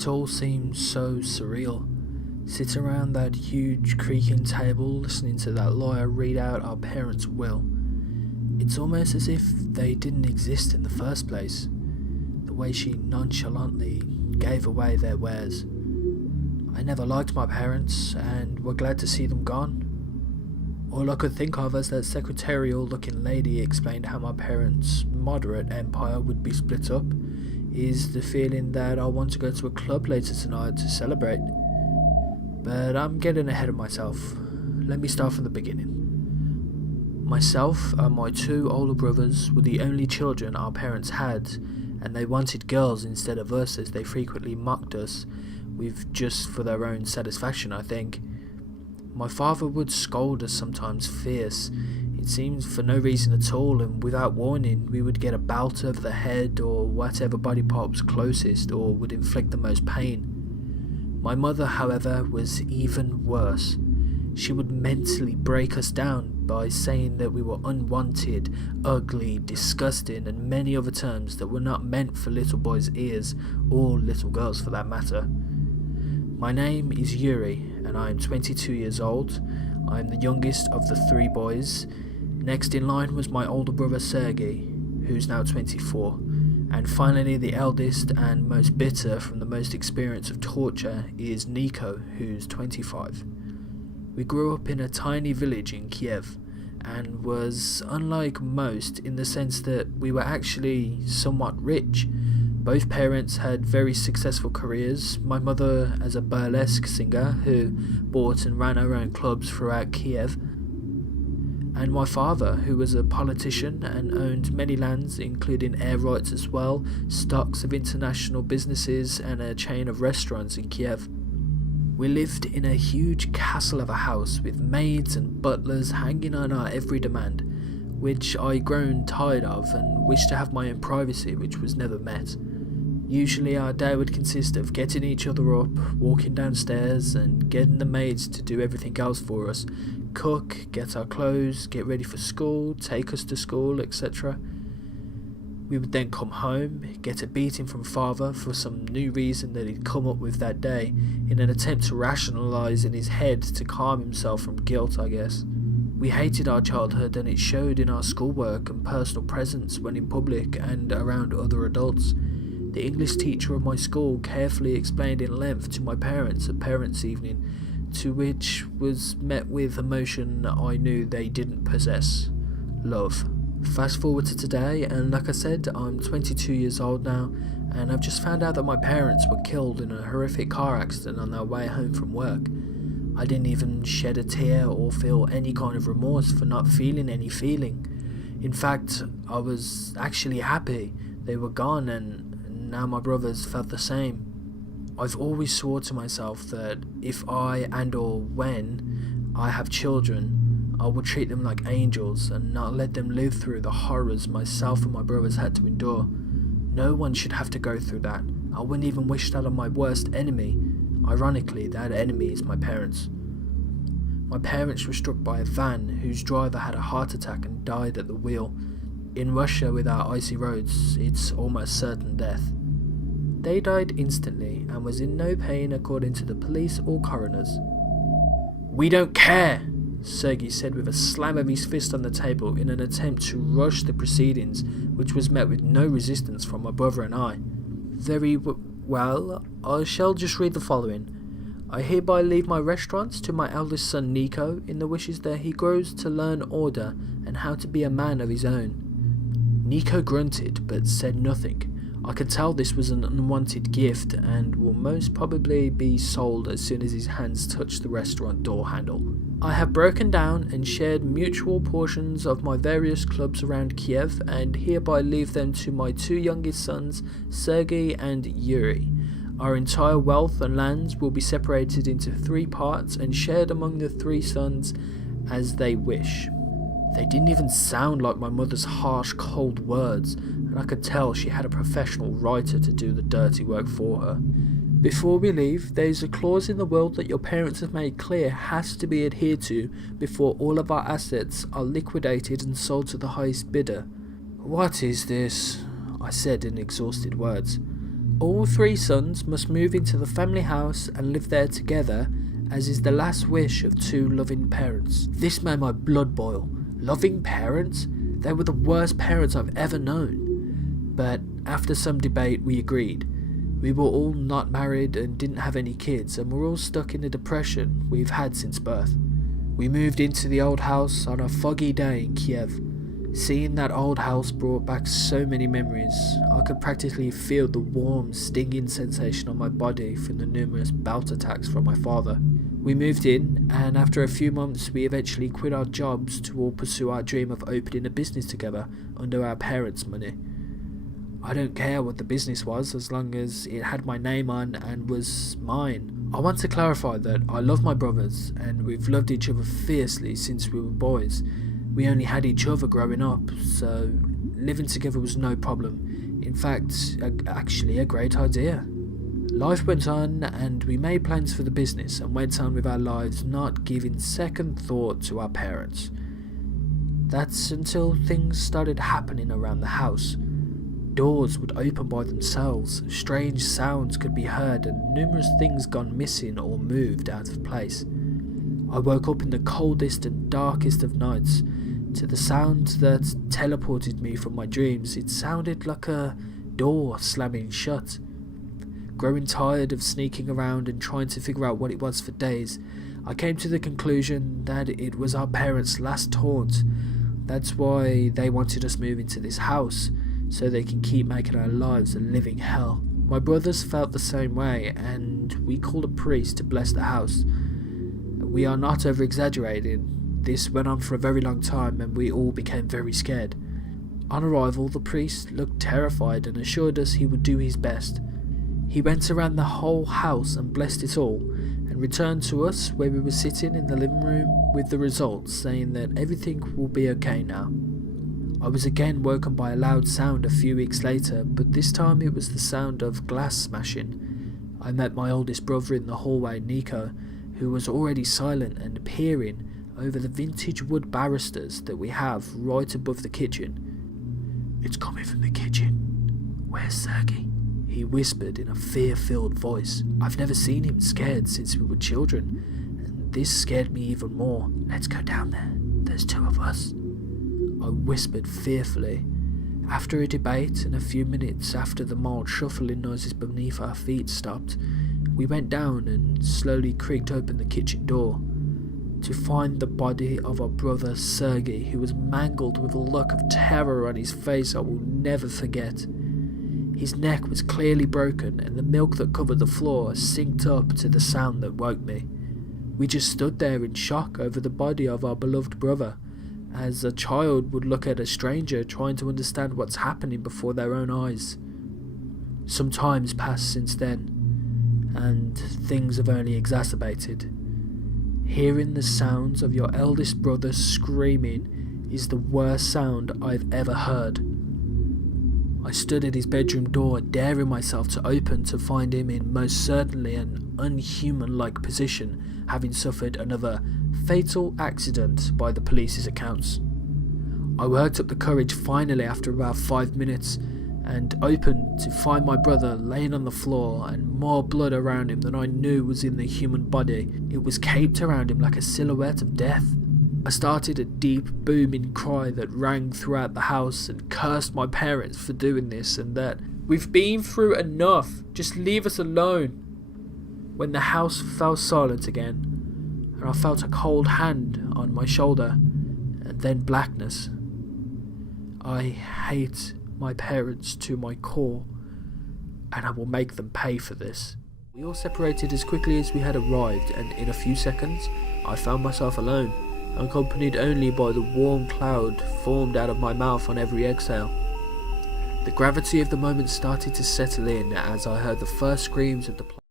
It all seemed so surreal. Sitting around that huge creaking table listening to that lawyer read out our parents' will. It's almost as if they didn't exist in the first place. The way she nonchalantly gave away their wares. I never liked my parents and were glad to see them gone. All I could think of as that secretarial-looking lady explained how my parents' moderate empire would be split up is the feeling that I want to go to a club later tonight to celebrate. But I'm getting ahead of myself. Let me start from the beginning. Myself and my two older brothers were the only children our parents had, and they wanted girls instead of us as they frequently mocked us, with just for their own satisfaction, I think. My father would scold us sometimes fierce, it seems for no reason at all, and without warning we would get a belt over the head or whatever body part was closest or would inflict the most pain. My mother, however, was even worse. She would mentally break us down by saying that we were unwanted, ugly, disgusting, and many other terms that were not meant for little boys' ears, or little girls for that matter. My name is Yuri, and I am 22 years old. I am the youngest of the three boys. Next in line was my older brother Sergey, who's now 24. And finally the eldest and most bitter from the most experience of torture is Nico, who's 25. We grew up in a tiny village in Kiev, and was unlike most in the sense that we were actually somewhat rich. Both parents had very successful careers, my mother as a burlesque singer who bought and ran her own clubs throughout Kiev, and my father who was a politician and owned many lands including air rights as well, stocks of international businesses and a chain of restaurants in Kiev. We lived in a huge castle of a house with maids and butlers hanging on our every demand, which I grown tired of and wished to have my own privacy, which was never met. Usually our day would consist of getting each other up, walking downstairs and getting the maids to do everything else for us, cook, get our clothes, get ready for school, take us to school, etc. We would then come home, get a beating from father for some new reason that he'd come up with that day, in an attempt to rationalise in his head to calm himself from guilt, I guess. We hated our childhood and it showed in our schoolwork and personal presence when in public and around other adults. The English teacher of my school carefully explained in length to my parents at parents' evening, to which was met with emotion I knew they didn't possess: love. Fast forward to today, and like I said, I'm 22 years old now, and I've just found out that my parents were killed in a horrific car accident on their way home from work. I didn't even shed a tear or feel any kind of remorse for not feeling any feeling. In fact, I was actually happy they were gone, and now my brothers felt the same. I've always swore to myself that if I and or when I have children, I will treat them like angels and not let them live through the horrors myself and my brothers had to endure. No one should have to go through that. I wouldn't even wish that on my worst enemy. Ironically, that enemy is my parents. My parents were struck by a van whose driver had a heart attack and died at the wheel. In Russia with our icy roads, it's almost certain death. They died instantly and was in no pain according to the police or coroners. "We don't care," Sergei said with a slam of his fist on the table in an attempt to rush the proceedings, which was met with no resistance from my brother and I. Very well, I shall just read the following. I hereby leave my restaurants to my eldest son Nico in the wishes that he grows to learn order and how to be a man of his own. Nico grunted but said nothing. I could tell this was an unwanted gift and will most probably be sold as soon as his hands touch the restaurant door handle. I have broken down and shared mutual portions of my various clubs around Kiev and hereby leave them to my two youngest sons, Sergei and Yuri. Our entire wealth and lands will be separated into 3 parts and shared among the 3 sons as they wish. They didn't even sound like my mother's harsh, cold words, and I could tell she had a professional writer to do the dirty work for her. Before we leave, there's a clause in the will that your parents have made clear has to be adhered to before all of our assets are liquidated and sold to the highest bidder. What is this? I said in exhausted words. All 3 sons must move into the family house and live there together, as is the last wish of 2 loving parents. This made my blood boil. Loving parents? They were the worst parents I've ever known. But after some debate, we agreed. We were all not married and didn't have any kids, and we're all stuck in the depression we've had since birth. We moved into the old house on a foggy day in Kiev. Seeing that old house brought back so many memories. I could practically feel the warm, stinging sensation on my body from the numerous belt attacks from my father. We moved in, and after a few months we eventually quit our jobs to all pursue our dream of opening a business together under our parents' money. I don't care what the business was as long as it had my name on and was mine. I want to clarify that I love my brothers and we've loved each other fiercely since we were boys. We only had each other growing up, so living together was no problem. In fact, actually a great idea. Life went on and we made plans for the business and went on with our lives, not giving second thought to our parents. That's until things started happening around the house. Doors would open by themselves, strange sounds could be heard, and numerous things gone missing or moved out of place. I woke up in the coldest and darkest of nights to the sound that teleported me from my dreams. It sounded like a door slamming shut. Growing tired of sneaking around and trying to figure out what it was for days, I came to the conclusion that it was our parents' last taunt. That's why they wanted us moving to this house, so they can keep making our lives a living hell. My brothers felt the same way, and we called a priest to bless the house. We are not over-exaggerating. This went on for a very long time, and we all became very scared. On arrival, the priest looked terrified and assured us he would do his best. He went around the whole house and blessed it all, and returned to us where we were sitting in the living room with the results, saying that everything will be okay now. I was again woken by a loud sound a few weeks later, but this time it was the sound of glass smashing. I met my oldest brother in the hallway, Nico, who was already silent and peering over the vintage wood barristers that we have right above the kitchen. "It's coming from the kitchen. Where's Sergey?" he whispered in a fear-filled voice. I've never seen him scared since we were children, and this scared me even more. "Let's go down there. There's 2 of us," I whispered fearfully. After a debate and a few minutes after the mild shuffling noises beneath our feet stopped, we went down and slowly creaked open the kitchen door, to find the body of our brother Sergey, who was mangled with a look of terror on his face I will never forget. His neck was clearly broken, and the milk that covered the floor synced up to the sound that woke me. We just stood there in shock over the body of our beloved brother, as a child would look at a stranger trying to understand what's happening before their own eyes. Some time's passed since then, and things have only exacerbated. Hearing the sounds of your eldest brother screaming is the worst sound I've ever heard. I stood at his bedroom door, daring myself to open to find him in most certainly an unhuman-like position, having suffered another fatal accident by the police's accounts. I worked up the courage finally after about 5 minutes, and opened to find my brother laying on the floor and more blood around him than I knew was in the human body. It was caped around him like a silhouette of death. I started a deep booming cry that rang throughout the house and cursed my parents for doing this and that. "We've been through enough, just leave us alone." When the house fell silent again, and I felt a cold hand on my shoulder, and then blackness. I hate my parents to my core, and I will make them pay for this. We all separated as quickly as we had arrived, and in a few seconds I found myself alone, accompanied only by the warm cloud formed out of my mouth on every exhale. The gravity of the moment started to settle in as I heard the first screams of the